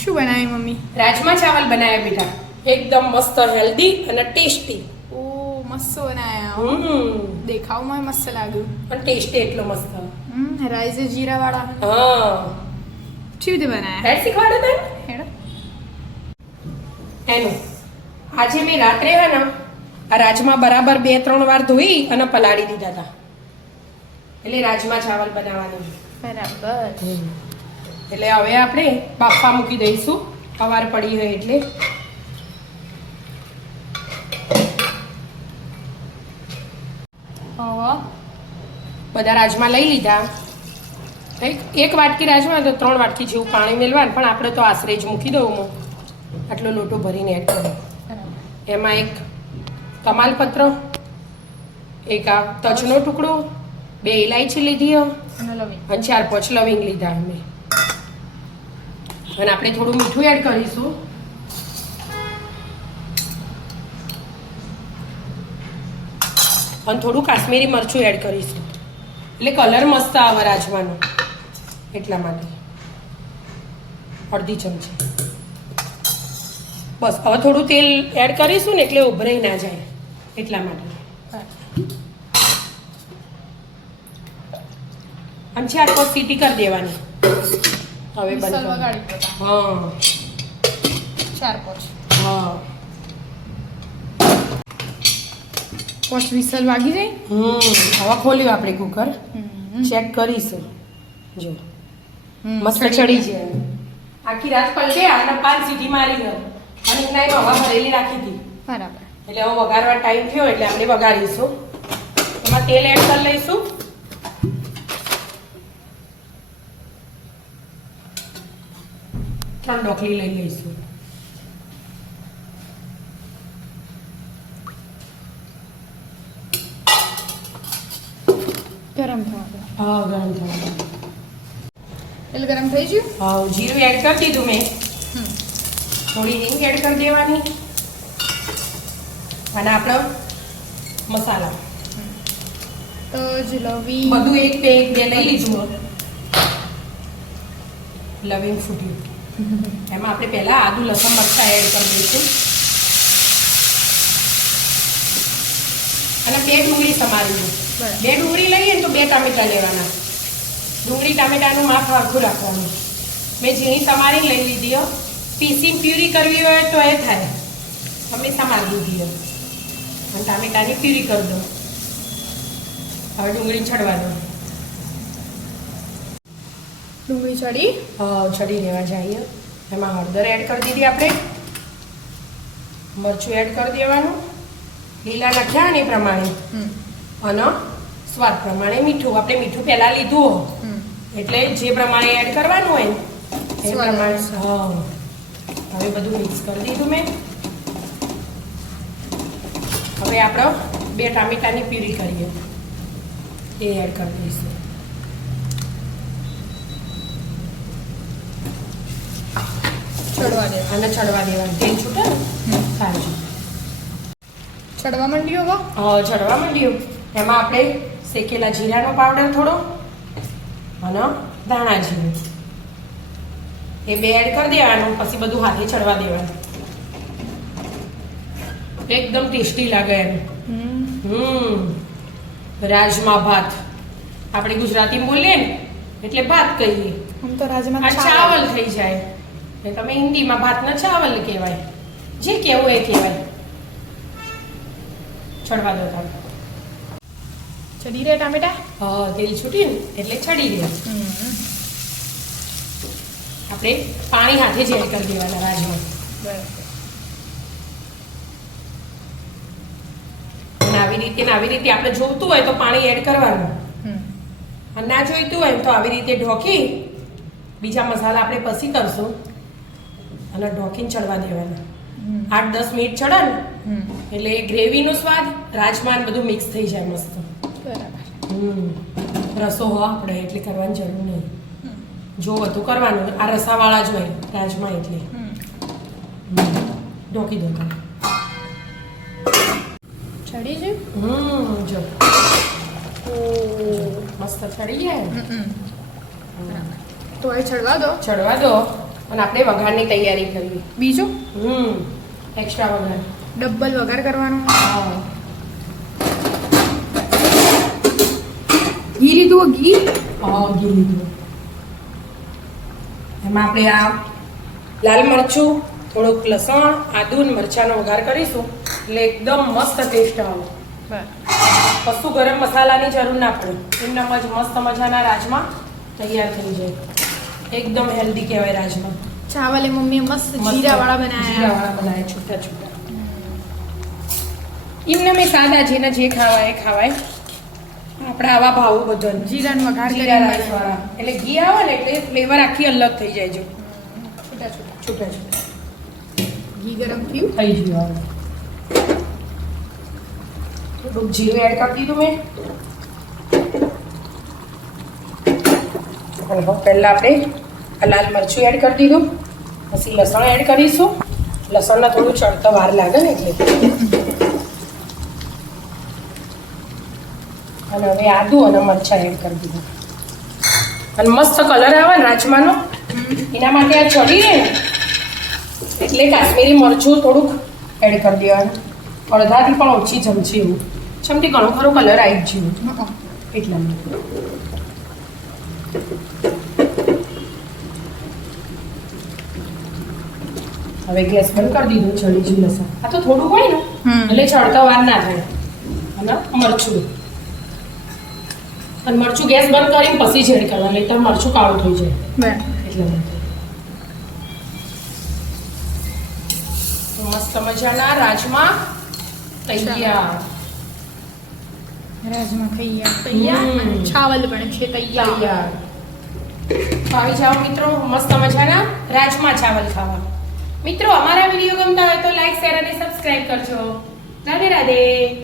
શું બનાવી મમ્મી? રાજમા ચાવલ બનાવ્યા બેટા, એકદમ મસ્ત હેલ્ધી અને ટેસ્ટી. ઓ મસ્ત બનાયા. દેખાવમાં મસ્ત લાગ્યું પણ ટેસ્ટી એટલો મસ્ત. રાઈસ જીરા વાળા. હા, કેવી રીતે બનાયા? હેડ શીખવાડો તને હેડો. એનું આજે મેં રાત્રે હે ને આ રાજમા બરાબર 2-3 વાર ધોઈ અને પલાળી દીધા હતા, એટલે રાજમા ચાવલ બનાવવાનું. બરાબર. એટલે હવે આપણે બાફવા મૂકી દઈશું, સવાર પડી હોય એટલે. બધા રાજમા લઈ લીધા. એક વાટકી રાજમા તો 3 વાટકી જેવું પાણી મેળવાનું, પણ આપણે તો આશરે જ મૂકી દઉં હું. આટલો લોટો ભરીને એડ કરું. એમાં એક તમાલપત્ર, એક આ તજનો ટુકડો, 2 ઇલાયચી લીધી અને 4-5 લવિંગ લીધા અમે. અને આપણે થોડું મીઠું એડ કરીશું. અને થોડું કાશ્મીરી મરચું એડ કરીશું, એટલે કલર મસ્ત આવે રાજમાનો, એટલા માટે. અડધી ચમચી બસ. હવે થોડું તેલ એડ કરીશું ને એટલે ઉભરાઈ ના જાય, એટલા માટે. આમ 4-5 સીટી કરી દેવાની. હવે બંધ. હા 4-5. હા 5 વિસલ વાગી જાય. હવે ખોલ્યું આપણે કુકર, ચેક કરીશું. જો મસ્ત ચડી છે. આખી રાત પલટ્યા અને 5 સીટી મારી ગયો અને એના હવા ભરેલી રાખી હતી. બરાબર. એટલે હવે વઘારવા ટાઈમ થયો એટલે આપણે વઘારીશું. એમાં તેલ એડ કરી લઈશું. ત્રણ ઢોકળી લઈ લઈશું. ગરમ થવા દો. હા ગરમ થવા દો. તેલ ગરમ થઈ ગયું. હા જીરું એડ કરી દીધું મેં. થોડી હિંગ એડ કરી દેવાની અને આપણો મસાલા તજ, લવિંગ બધું એક બે લઈ લીધું. લવિંગ ફૂટ્યું. એમાં આપણે પહેલા આદુ લસણ મરચાં એડ કરી દઈશું અને 2 ડુંગળી સમારી દઉં. 2 ડુંગળી લઈએ ને તો 2 ટામેટા લેવાના. ડુંગળી ટામેટાનું માપ સરખું રાખવાનું. મેં ઝીણી સમારી લઈ લીધી. પીસી પ્યુરી કરવી હોય તો એ થાય. અમે સમારી લીધી અને ટામેટાની પ્યુરી કરી દો. હવે ડુંગળી છડવા દો. ડુંગળી ચડી. છડી દેવા જઈએ. એમાં હળદર એડ કરી દીધી આપણે. મરચું એડ કરી દેવાનું. લીલા નાખ્યા ને એ પ્રમાણે અને સ્વાદ પ્રમાણે મીઠું. આપણે મીઠું પહેલાં લીધું એટલે જે પ્રમાણે એડ કરવાનું હોય એ પ્રમાણે. હવે બધું મિક્સ કરી દીધું મેં. હવે આપણે 2 ટામેટાની પ્યુરી કરીએ એ એડ કરી દઈશું. ચડવા દે અને ચડવા દેવાનું. તેલ છૂટે ને સારું. ચડવા માંડ્યો હવે. ચડવા માંડ્યું. એમાં આપણે શેકેલા જીરાનો પાવડર થોડો અને ધાણા જીરું એ 2 એડ કરી દેવાનું. પછી બધું હાથે ચડવા દેવાનું. એકદમ ટેસ્ટી લાગે એમ. રાજમા ભાત આપણે ગુજરાતી બોલીએ ને એટલે ભાત કહીએ. આમ તો રાજમા આ ચાવલ થઈ જાય. તમે હિન્દીમાં ભાતના ચાવલ કહેવાય. જે કહેવું એ કહેવાય. ચડવા દો તમે. ચડી રહ્યા ટામેટા. તેલ છૂટ્યું ને એટલે ચડી રહ્યા. આપણે પાણી હાથે જ એડ કરી દેવાના રાજમા. અને આવી રીતે આપણે જોઈતું હોય તો પાણી એડ કરવાનું. અને ના જોઈતું હોય તો આવી રીતે ઢોકી બીજા મસાલા આપણે પછી કરશું અને ઢોકીને ચડવા દેવાના. 8-10 મિનિટ ચડે ને એટલે ગ્રેવીનો સ્વાદ રાજમા બધું મિક્સ થઈ જાય મસ્ત. રસો હો આપણે એટલે કરવાની જરૂર નહીં. જો હતું કરવાનું. આ રસાવાળા જ હોય રાજમા એટલે. ઢોકી દો. ચડી છે. જો મસ્ત ચડી જાય. તો એ ચડવા દો. ચડવા દો. અને આપણે વઘારની તૈયારી કરીએ. બીજું એક્સ્ટ્રા વઘાર. ડબલ વઘાર કરવાનો. હા. ઘી લીધું ઘી. ઘી લીધું. એમાં આપણે આ લાલ મરચું, થોડુંક લસણ, આદુ અને મરચાંનો વઘાર કરીશું એટલે એકદમ મસ્ત ટેસ્ટ આવે. કશું ગરમ મસાલાની જરૂર ના પડે. એમનામ જ મસ્ત મજાના રાજમા તૈયાર થઈ જાય. એકદમ હેલ્ધી કહેવાય રાજમા. ચાવલ એ મમ્મીએ મસ્ત જીરાવાળા બનાવ્યા. જીરાવાળા બનાવ્યા છૂટા છૂટા. એમને મેં સાદા જેને જે ખાવાય એ ખાવાય. આપણે આવા ભાવો બધા જીરાનો વઘાર જીરા રાઈસવાળા એટલે ઘી આવે ને એટલે ફ્લેવર આખી અલગ થઈ જાય છે. છૂટા છૂટા છૂટા છૂટા ઘી ગરમ થયું. થઈ ગયું. હવે થોડુંક જીરું એડ કરી દીધું મેં. અને હવે પહેલાં આપણે આ લાલ મરચું એડ કરી દીધું. પછી લસણ એડ કરીશું. લસણના થોડું ચડતા વાર લાગે ને એટલે. અને હવે આદુ અને મરચાં એડ કરી દીધું. અને મસ્ત કલર આવે ને રાજમાનો એના માટે આ ચડી રહે ને એટલે કાશ્મીરી મરચું થોડુંક એડ કરી દેવાનું. અડધાથી પણ ઓછી ચમચી એવું ચમચી ઘણો ખરો કલર આવી જ ગયો એટલા માટે. હવે ગેસ બંધ કરી દીધું. ચડી ગયું લસણ. આ તો થોડું હોય ને એટલે ચડતા વાર ના થાય. અને મરચું અને મરચું ગેસ બંધ કરીને પછી જ એડ કરવાનું નહીં તો મરચું કાળું થઈ જાય એટલા માટે. મસ્ત મજાના રાજમા તૈયાર. રાજમા તૈયાર. અને ચાવલ પણ છે તૈયાર. આવી જાઓ મિત્રો મસ્ત મજાના રાજમા ચાવલ ખાવા. મિત્રો અમારા વિડીયો ગમતા હોય તો લાઈક શેર અને સબસ્ક્રાઇબ કરજો. રાધે રાધે.